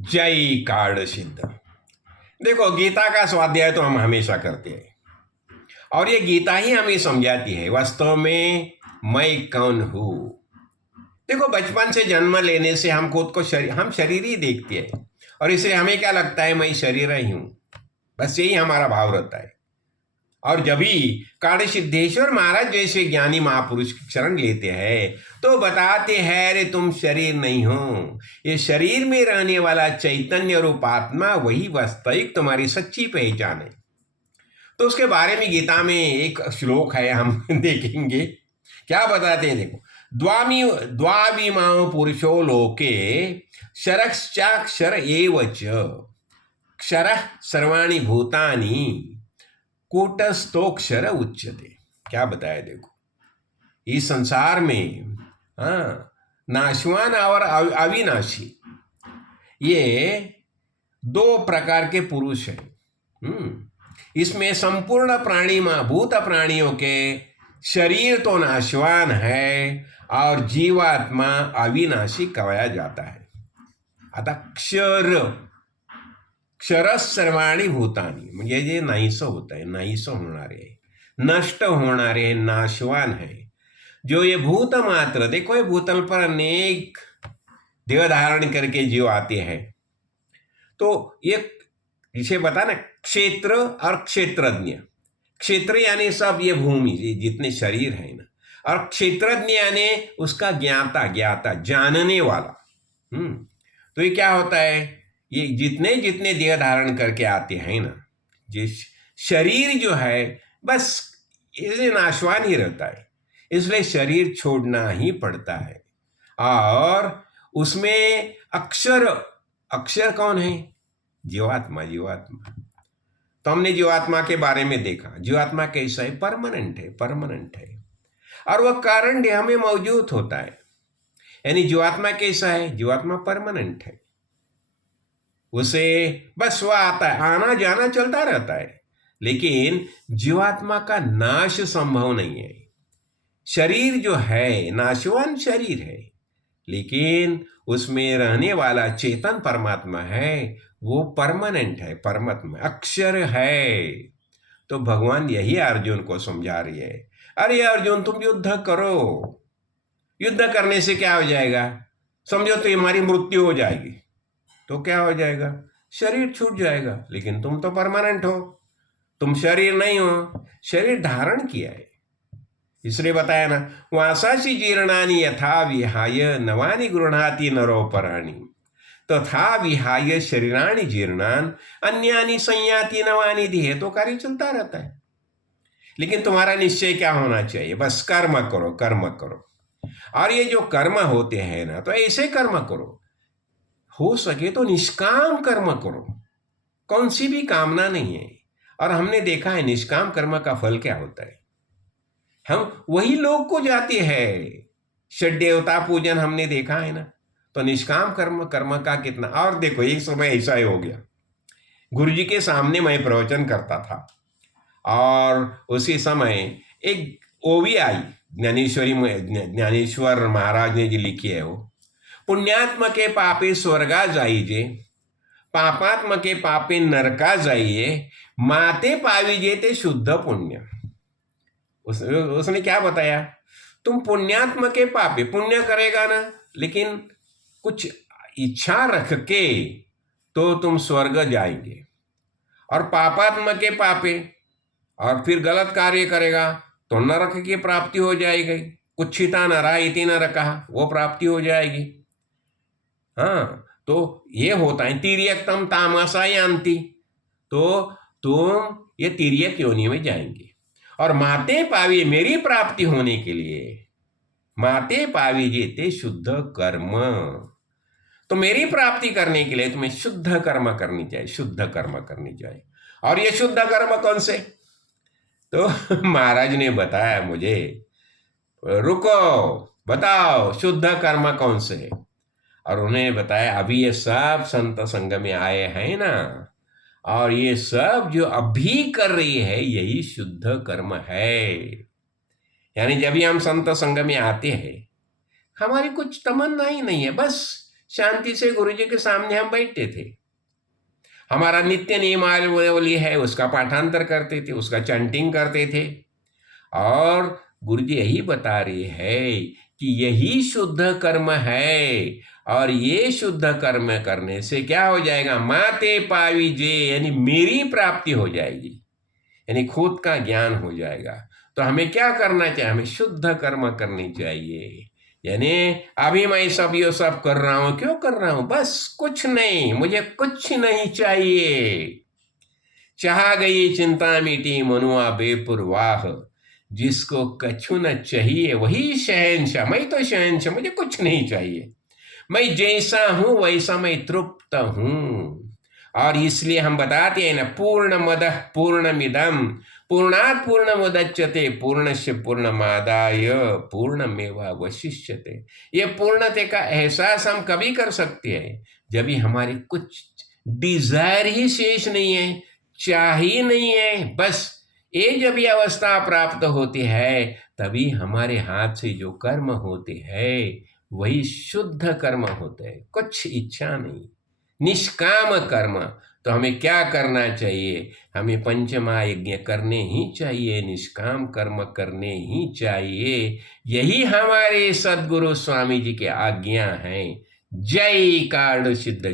जय कार्ड सिद्ध। देखो, गीता का स्वाध्याय तो हम हमेशा करते हैं और ये गीता ही हमें समझाती है वास्तव में मैं कौन हूं। देखो, बचपन से जन्म लेने से हम खुद को हम शरीर ही देखते हैं और इसलिए हमें क्या लगता है, मैं शरीर ही हूं। बस यही हमारा भाव रहता है। और जब भी कार्ण सिद्धेश्वर महाराज जैसे ज्ञानी महापुरुष की शरण लेते हैं तो बताते हैं, अरे तुम शरीर नहीं हो, ये शरीर में रहने वाला चैतन्य रूप आत्मा वही वास्तविक तुम्हारी सच्ची पहचान है। तो उसके बारे में गीता में एक श्लोक है, हम देखेंगे क्या बताते हैं। देखो, द्वाविमाओ पुरुषो लोके क्षरश्चाक्षर एव च क्षरः सर्वाणि भूतानि कूटस्थोक्षर उच्यते। क्या बताया, देखो, इस संसार में नाशवान और अविनाशी ये दो प्रकार के पुरुष हैं। इसमें संपूर्ण भूत प्राणियों के शरीर तो नाशवान है और जीवात्मा अविनाशी कहाया जाता है। अतः क्षर सर्वाणी भूतानी म्हणजे जे नाहीसं होत आहे, नाहीसं होणारे, नष्ट होणारे, नाशवान है। जो ये भूत मात्र, देखो ये भूतल पर अनेक देह धारण करके जीव आते हैं। तो ये इसे बता ना, क्षेत्र और क्षेत्रज्ञ। क्षेत्र यानी सब ये भूमि जितने शरीर है ना, और क्षेत्रज्ञ यानी उसका ज्ञाता जानने वाला। तो ये क्या होता है, ये जितने जितने देह धारण करके आते हैं ना, जिस शरीर जो है बस ये नाशवान ही रहता है, इसलिए शरीर छोड़ना ही पड़ता है। और उसमें अक्षर कौन है, जीवात्मा। तो हमने जीवात्मा के बारे में देखा, जीवात्मा कैसा है, परमानेंट है और वह कारण देह में मौजूद होता है। यानी जीवात्मा कैसा है, जीवात्मा परमानेंट है, उसे बस वह आता है, आना जाना चलता रहता है, लेकिन जीवात्मा का नाश संभव नहीं है। शरीर जो है नाशवान शरीर है, लेकिन उसमें रहने वाला चेतन परमात्मा है, वो परमानेंट है, परमात्मा अक्षर है। तो भगवान यही अर्जुन को समझा रही है, अरे अर्जुन तुम युद्ध करो। युद्ध करने से क्या हो जाएगा, समझो तो हमारी मृत्यु हो जाएगी, तो क्या हो जाएगा, शरीर छूट जाएगा, लेकिन तुम तो परमानेंट हो, तुम शरीर नहीं हो, शरीर धारण किया है। इसलिए बताया ना, वासासी जीर्णानि यथा विहाय नवानि गृह्णाति नरोपराणि तथा विहाय शरीराणि जीर्णान अन्यानि संयाति नवानि देह। तो कार्य चलता रहता है, लेकिन तुम्हारा निश्चय क्या होना चाहिए, बस कर्म करो। और ये जो कर्म होते हैं ना, तो ऐसे कर्म करो, हो सके तो निष्काम कर्म करो, कौन सी भी कामना नहीं है। और हमने देखा है निष्काम कर्म का फल क्या होता है, हम वही लोग को जाते हैं, षड देवता पूजन हमने देखा है ना। तो निष्काम कर्म का कितना। और देखो, एक समय ऐसा ही हो गया, गुरु जी के सामने मैं प्रवचन करता था और उसी समय एक ओवी आई, ज्ञानेश्वर महाराज ने जी लिखी है, वो पुण्यात्म के पापे स्वर्गा जाइजे, पापात्म के पापे नरका जाइए, माते पाविजे ते शुद्ध पुण्य। उसने क्या बताया, तुम पुण्यात्म के पापे, पुण्य करेगा ना, लेकिन कुछ इच्छा रख के तो तुम स्वर्ग जाएंगे, और पापात्म के पापे, और फिर गलत कार्य करेगा तो नरक की प्राप्ति हो जाएगी, कुच्छिता नरा इति नरका, वो प्राप्ति हो जाएगी। हाँ, तो ये होता है तिर्यक्तम तामसा यान्ति, तो तुम ये तिर्यक योनि में जाएंगे। और माते पावी, मेरी प्राप्ति होने के लिए, माते पावी जेते शुद्ध कर्म, तो मेरी प्राप्ति करने के लिए तुम्हें शुद्ध कर्म करनी चाहिए। और ये शुद्ध कर्म कौन से, तो महाराज ने बताया मुझे, रुको बताओ शुद्ध कर्म कौन से है। और उन्हें बताया, अभी ये सब संत संग में आए हैं ना, और ये सब जो अभी कर रही है यही शुद्ध कर्म है। यानी जब भी हम संत संग में आते हैं, हमारी कुछ तमन्ना ही नहीं है, बस शांति से गुरु जी के सामने हम बैठते थे, हमारा नित्य नियमावली है उसका पाठांतर करते थे, उसका चैंटिंग करते थे। और गुरु जी यही बता रहे हैं कि यही शुद्ध कर्म है, और ये शुद्ध कर्म करने से क्या हो जाएगा, माते पावी जे, यानी मेरी प्राप्ति हो जाएगी, यानी खुद का ज्ञान हो जाएगा। तो हमें क्या करना चाहिए, हमें शुद्ध कर्म करनी चाहिए। यानी अभी मैं ये सब कर रहा हूं, क्यों कर रहा हूं, बस कुछ नहीं, मुझे कुछ नहीं चाहिए। चाह गई चिंता मिटी मनुआ बेपुरवाह, जिसको कछु न चाहिए वही शहंशाह। मैं तो शहंशाह, मुझे कुछ नहीं चाहिए, मैं जैसा हूं वैसा मैं तृप्त हूं। और इसलिए हम बताते हैं ना, पूर्ण मदः पूर्णमिदं पूर्णात् पूर्णमुदच्यते पूर्णस्य पूर्णमादाय पूर्णमेवावशिष्यते। ये पूर्णते का एहसास हम कभी कर सकते हैं जब भी हमारी कुछ डिजायर ही शेष नहीं है, चाह ही नहीं है। बस ये जब ये अवस्था प्राप्त होती है तभी हमारे हाथ से जो कर्म होते हैं वही शुद्ध कर्म होते हैं, कुछ इच्छा नहीं, निष्काम कर्म। तो हमें क्या करना चाहिए, हमें पंचमहायज्ञ करने ही चाहिए, निष्काम कर्म करने ही चाहिए। यही हमारे सद्गुरु स्वामी जी के आज्ञा हैं। जय कारुण्य सिद्ध